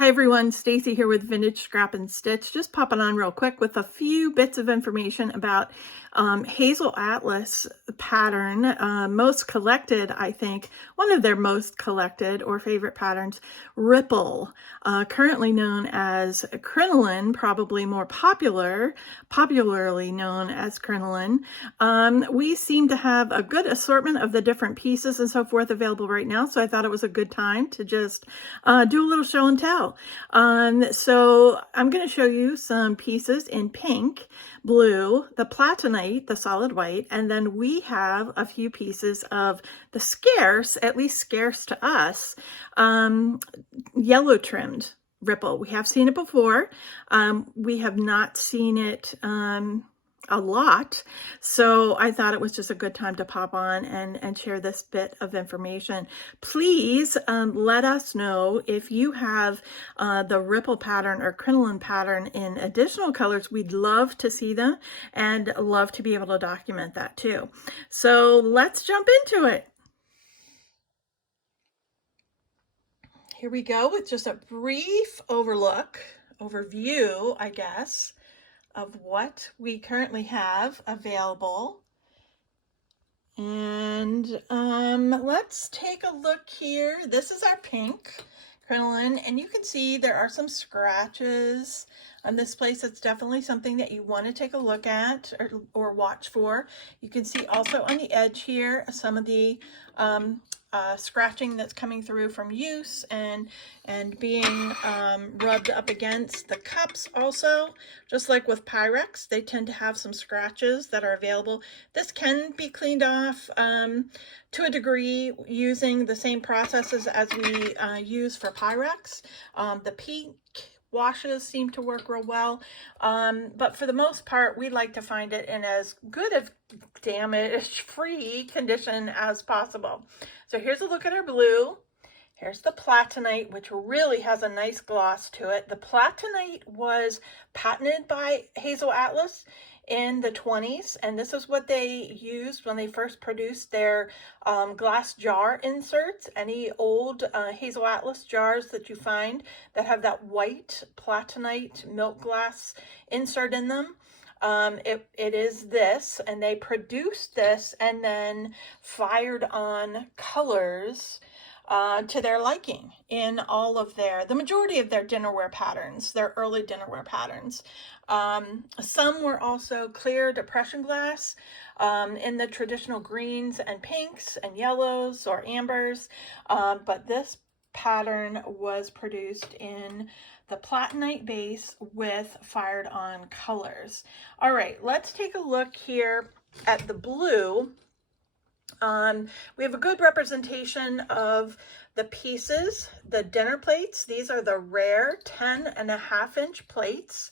Hi everyone, Stacy here with Vintage Scrap and Stitch. Just popping on real quick with a few bits of information about Hazel Atlas pattern, most collected, I think, one of their most collected or favorite patterns, Ripple, currently known as Crinoline, probably more popularly known as Crinoline. We seem to have a good assortment of the different pieces and so forth available right now, so I thought it was a good time to just do a little show and tell. So I'm going to show you some pieces in pink, blue, the Platonite, the solid white, and then we have a few pieces of the scarce, at least scarce to us, yellow trimmed Ripple. We have seen it before. We have not seen it a lot, so I thought it was just a good time to pop on and share this bit of information. Please let us know if you have the Ripple pattern or Crinoline pattern in additional colors. We'd love to see them and love to be able to document that too. So let's jump into it. Here we go with just a brief overview, I guess, of what we currently have available. And let's take a look here. This is our pink crinoline, and you can see there are some scratches on this place. It's definitely something that you want to take a look at or watch for. You can see also on the edge here some of the scratching that's coming through from use and being rubbed up against the cups also. Just like with Pyrex, they tend to have some scratches that are available. This can be cleaned off to a degree using the same processes as we use for Pyrex. The pink washes seem to work real well, but for the most part we like to find it in as good of damage-free condition as possible. So here's a look at our blue. Here's the Platonite, which really has a nice gloss to it. The Platonite was patented by Hazel Atlas in the 20s, and this is what they used when they first produced their glass jar inserts. Any old Hazel Atlas jars that you find that have that white Platonite milk glass insert in them, it is this, and they produced this and then fired on colors to their liking in all of the majority of their dinnerware patterns, their early dinnerware patterns. Some were also clear depression glass in the traditional greens and pinks and yellows or ambers, but this pattern was produced in the Platonite base with fired on colors. All right, let's take a look here at the blue. We have a good representation of the pieces, the dinner plates. These are the rare 10.5-inch plates.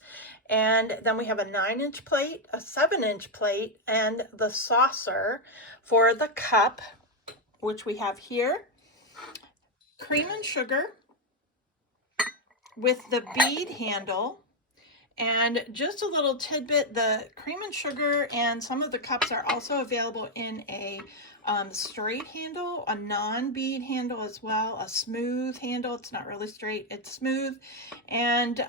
And then we have a 9-inch plate, a 7-inch plate, and the saucer for the cup, which we have here. Cream and sugar with the bead handle. And just a little tidbit, the cream and sugar and some of the cups are also available in a straight handle, a non-bead handle as well, a smooth handle. It's not really straight, it's smooth. And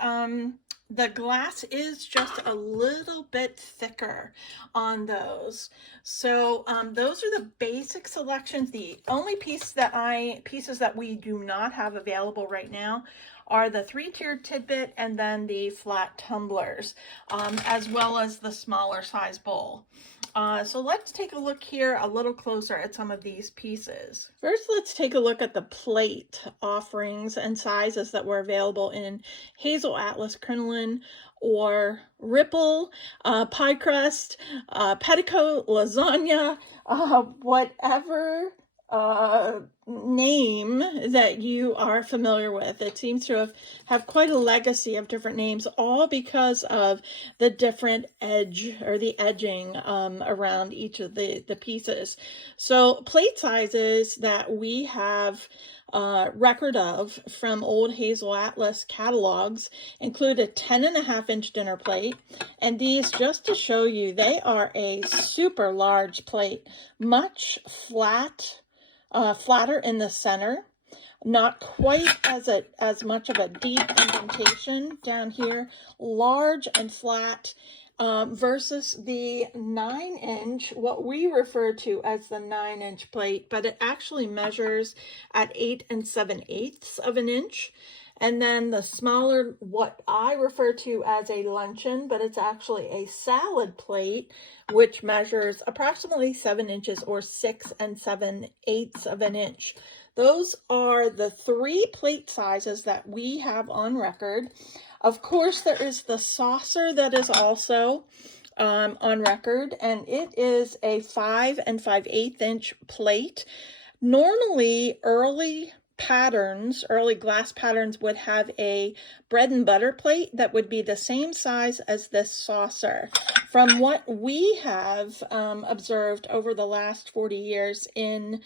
the glass is just a little bit thicker on those. So those are the basic selections. The only pieces that we do not have available right now are the 3-tiered tidbit and then the flat tumblers, as well as the smaller size bowl. So let's take a look here a little closer at some of these pieces. First, let's take a look at the plate offerings and sizes that were available in Hazel Atlas Crinoline or Ripple, pie crust, petticoat, lasagna, whatever name that you are familiar with. It seems to have quite a legacy of different names, all because of the different edge or the edging around each of the pieces. So plate sizes that we have record of from old Hazel Atlas catalogs include a 10.5-inch dinner plate, and these, just to show you, they are a super large plate, much flatter in the center, Not quite as much of a deep indentation down here, large and flat, versus the 9-inch, what we refer to as the 9-inch plate, but it actually measures at 8 7/8 of an inch. And then the smaller, what I refer to as a luncheon, but it's actually a salad plate, which measures approximately 7 inches or 6 7/8 of an inch. Those are the 3 plate sizes that we have on record. Of course, there is the saucer that is also on record, and it is a 5 5/8 inch plate. Normally, early glass patterns would have a bread and butter plate that would be the same size as this saucer. From what we have observed over the last 40 years in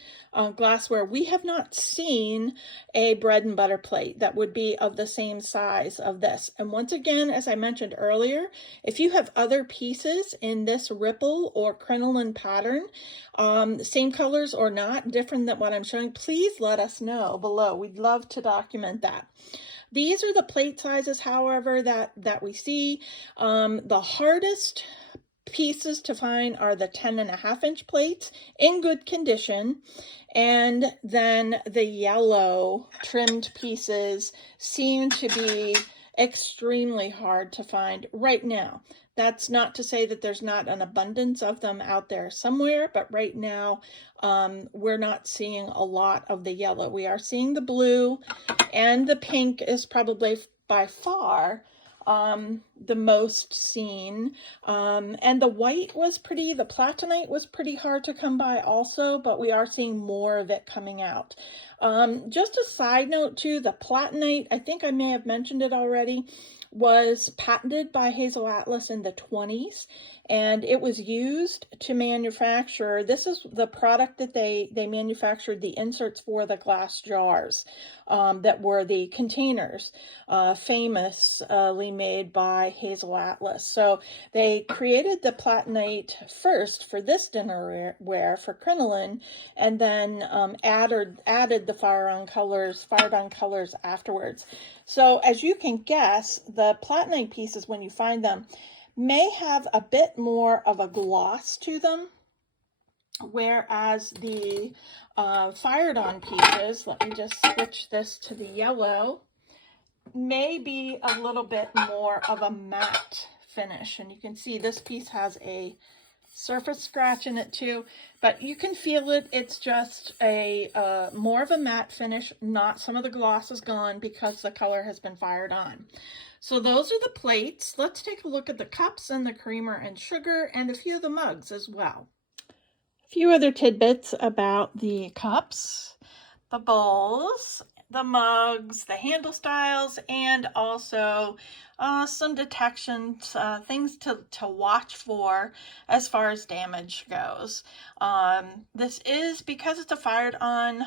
glassware, we have not seen a bread and butter plate that would be of the same size of this. And once again, as I mentioned earlier, if you have other pieces in this ripple or crinoline pattern, same colors or not, different than what I'm showing, please let us know below. We'd love to document that. These are the plate sizes, however, that we see. The hardest pieces to find are the 10 1/2 inch plates in good condition. And then the yellow trimmed pieces seem to be extremely hard to find right now. That's not to say that there's not an abundance of them out there somewhere, but right now we're not seeing a lot of the yellow. We are seeing the blue, and the pink is probably by far the most seen. And the white was the Platonite was pretty hard to come by also, but we are seeing more of it coming out. Just a side note too, the Platonite, I think I may have mentioned it already, was patented by Hazel Atlas in the 20s, and it was used to manufacture, this is the product that they manufactured the inserts for the glass jars that were the containers, famously made by Hazel Atlas. So they created the Platonite first for this dinnerware for crinoline, and then added the fired-on colors afterwards. So as you can guess, the Platonite pieces, when you find them, may have a bit more of a gloss to them, whereas the fired-on pieces, let me just switch this to the yellow, may be a little bit more of a matte finish. And you can see this piece has a surface scratch in it too, but you can feel it. It's just a more of a matte finish. Not some of the gloss is gone because the color has been fired on. So those are the plates. Let's take a look at the cups and the creamer and sugar and a few of the mugs as well. A few other tidbits about the cups, the bowls, the mugs, the handle styles, and also some detections, things to watch for as far as damage goes. This is, because it's a fired on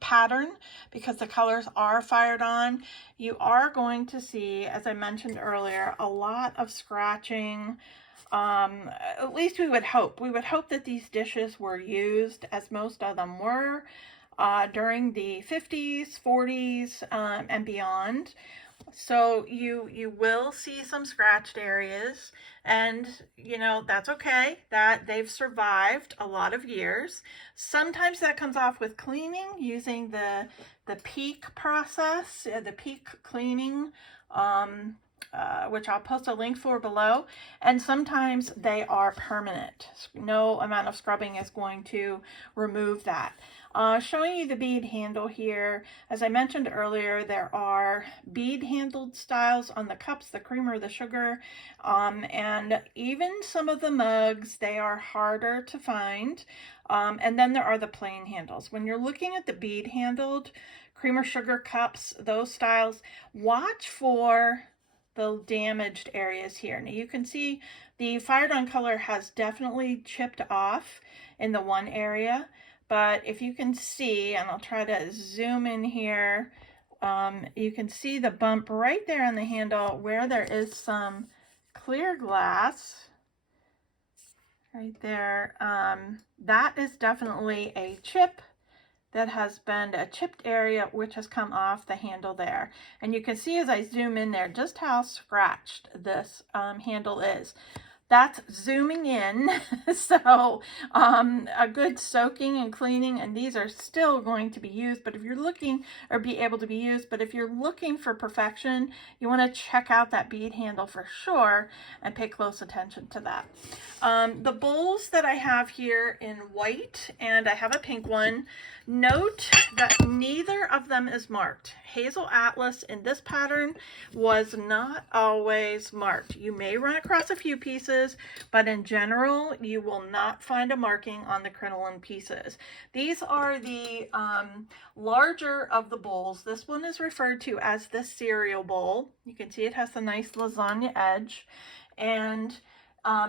pattern, because the colors are fired on, you are going to see, as I mentioned earlier, a lot of scratching. At least we would hope. We would hope that these dishes were used, as most of them were, during the 50s, 40s, and beyond. So you will see some scratched areas, and you know, that's okay, that they've survived a lot of years. Sometimes that comes off with cleaning using the peak process, the peak cleaning, which I'll post a link for below. And sometimes they are permanent. No amount of scrubbing is going to remove that. Showing you the bead handle here. As I mentioned earlier, there are bead handled styles on the cups, the creamer, the sugar, and even some of the mugs, they are harder to find. And then there are the plain handles. When you're looking at the bead handled creamer, sugar cups, those styles, watch for the damaged areas here. Now you can see the fired on color has definitely chipped off in the one area. But if you can see, and I'll try to zoom in here, you can see the bump right there on the handle where there is some clear glass right there. That is definitely a chip that has been a chipped area which has come off the handle there. And you can see as I zoom in there just how scratched this handle is. That's zooming in, so a good soaking and cleaning, and these are still going to be used, but if you're looking, or be able to be used, but if you're looking for perfection, you want to check out that bead handle for sure and pay close attention to that. The bowls that I have here in white, and I have a pink one, note that neither of them is marked. Hazel Atlas in this pattern was not always marked. You may run across a few pieces, but in general, you will not find a marking on the crinoline pieces. These are the larger of the bowls. This one is referred to as the cereal bowl. You can see it has a nice lasagna edge, and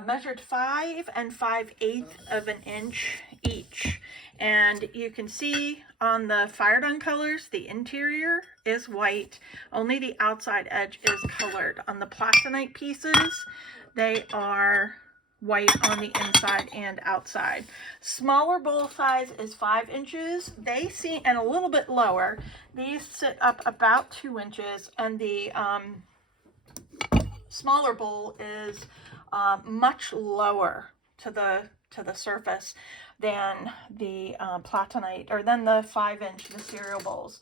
measured 5 5/8 of an inch each. And you can see on the fired on colors, the interior is white, only the outside edge is colored. On the Platonite pieces, they are white on the inside and outside. Smaller bowl size is 5 inches. They see, and a little bit lower. These sit up about 2 inches, and the smaller bowl is much lower to the surface than the Platonite, or than the 5-inch, the cereal bowls.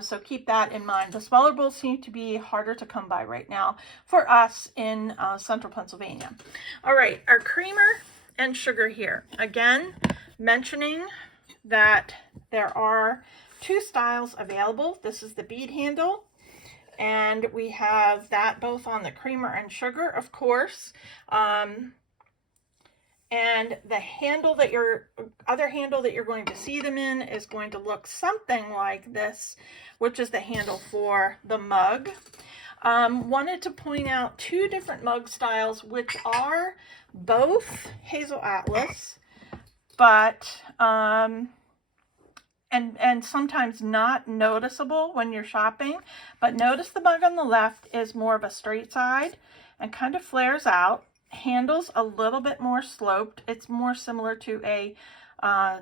So keep that in mind. The smaller bowls seem to be harder to come by right now for us in central Pennsylvania. All right, our creamer and sugar here. Again, mentioning that there are 2 styles available. This is the bead handle, and we have that both on the creamer and sugar, of course. And the handle that other handle that you're going to see them in is going to look something like this, which is the handle for the mug. Wanted to point out 2 different mug styles, which are both Hazel Atlas, but and sometimes not noticeable when you're shopping. But notice the mug on the left is more of a straight side and kind of flares out. Handles a little bit more sloped. It's more similar to a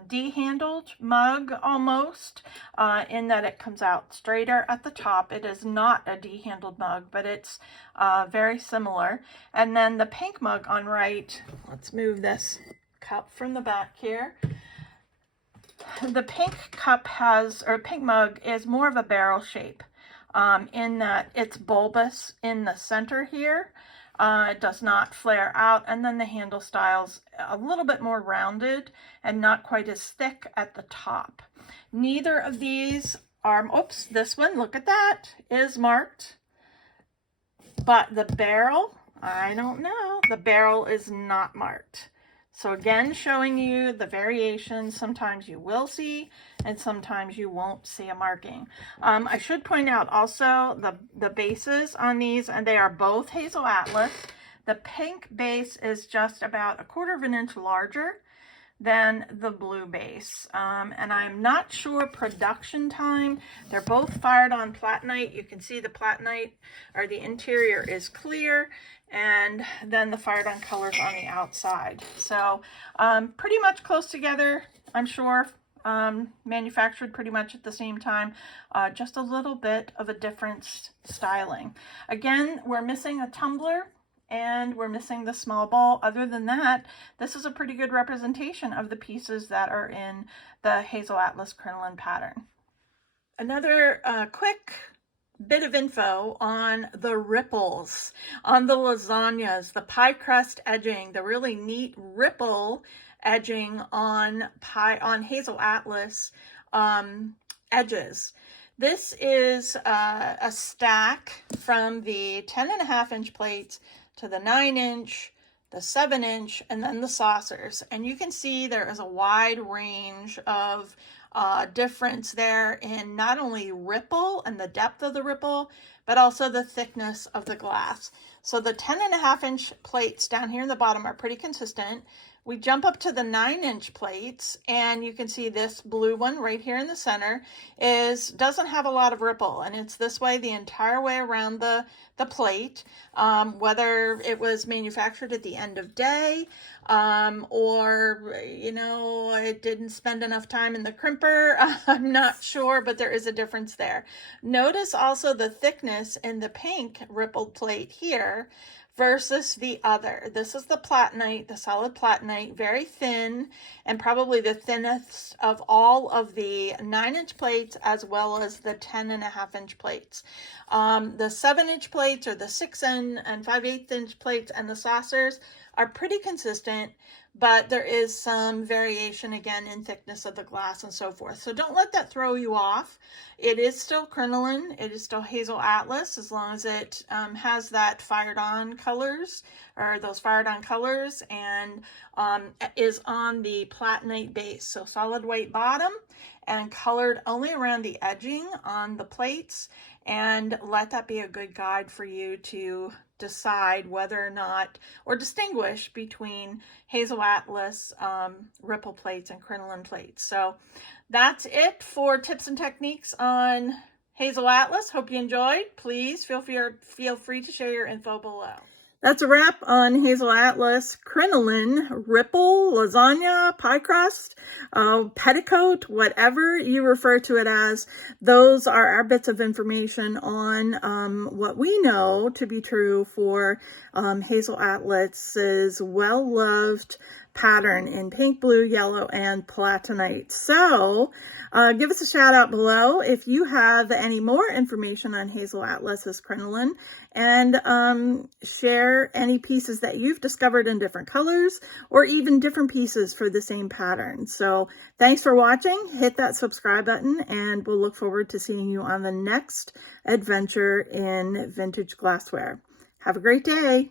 D-handled mug almost, in that it comes out straighter at the top. It is not a D-handled mug, but it's very similar. And then the pink mug on right, let's move this cup from the back here. The pink cup has, or pink mug is more of a barrel shape, in that it's bulbous in the center here. It does not flare out, and then the handle style's a little bit more rounded and not quite as thick at the top. Neither of these are, oops, this one, look at that, is marked. But the barrel, I don't know, the barrel is not marked. So again, showing you the variations. Sometimes you will see, and sometimes you won't see a marking. I should point out also the bases on these, and they are both Hazel Atlas. The pink base is just about 1/4 inch larger than the blue base. And I'm not sure production time. They're both fired on Platonite. You can see the Platonite, or the interior, is clear, and then the fired on colors on the outside. So pretty much close together, I'm sure. Manufactured pretty much at the same time, just a little bit of a different styling. Again, we're missing a tumbler, and we're missing the small bowl. Other than that, this is a pretty good representation of the pieces that are in the Hazel Atlas crinoline pattern. Another quick bit of info on the ripples on the lasagnas, the pie crust edging, the really neat ripple edging on Hazel Atlas edges. This is a stack from the 10.5 inch plates to the 9 inch, the 7 inch, and then the saucers. And you can see there is a wide range of difference there in not only ripple and the depth of the ripple, but also the thickness of the glass. So the 10.5 inch plates down here in the bottom are pretty consistent. we jump up to the 9-inch plates, and you can see this blue one right here in the center doesn't have a lot of ripple, and it's this way the entire way around the plate, whether it was manufactured at the end of day, or, you know, it didn't spend enough time in the crimper. I'm not sure, but there is a difference there. Notice also the thickness in the pink rippled plate here versus the other. This is the Platonite, the solid Platonite, very thin, and probably the thinnest of all of the 9-inch plates, as well as the 10.5-inch plates. The 7-inch plates, or the 6 and 5/8-inch plates, and the saucers are pretty consistent, but there is some variation again in thickness of the glass and so forth. So don't let that throw you off. It is still Crinoline. It is still Hazel Atlas, as long as it has that fired on colors, or those fired on colors, and is on the Platonite base. So solid white bottom and colored only around the edging on the plates, and let that be a good guide for you to decide whether or not, or distinguish between Hazel Atlas ripple plates and Crinoline plates. So that's it for tips and techniques on Hazel Atlas. Hope you enjoyed. Please feel free to share your info below. That's a wrap on Hazel Atlas Crinoline ripple, lasagna, pie crust, petticoat, whatever you refer to it as. Those are our bits of information on what we know to be true for Hazel Atlas's well-loved pattern in pink, blue, yellow, and platonite. So give us a shout out below if you have any more information on Hazel Atlas's Crinoline, and share any pieces that you've discovered in different colors, or even different pieces for the same pattern. So thanks for watching. Hit that subscribe button, and we'll look forward to seeing you on the next adventure in vintage glassware. Have a great day.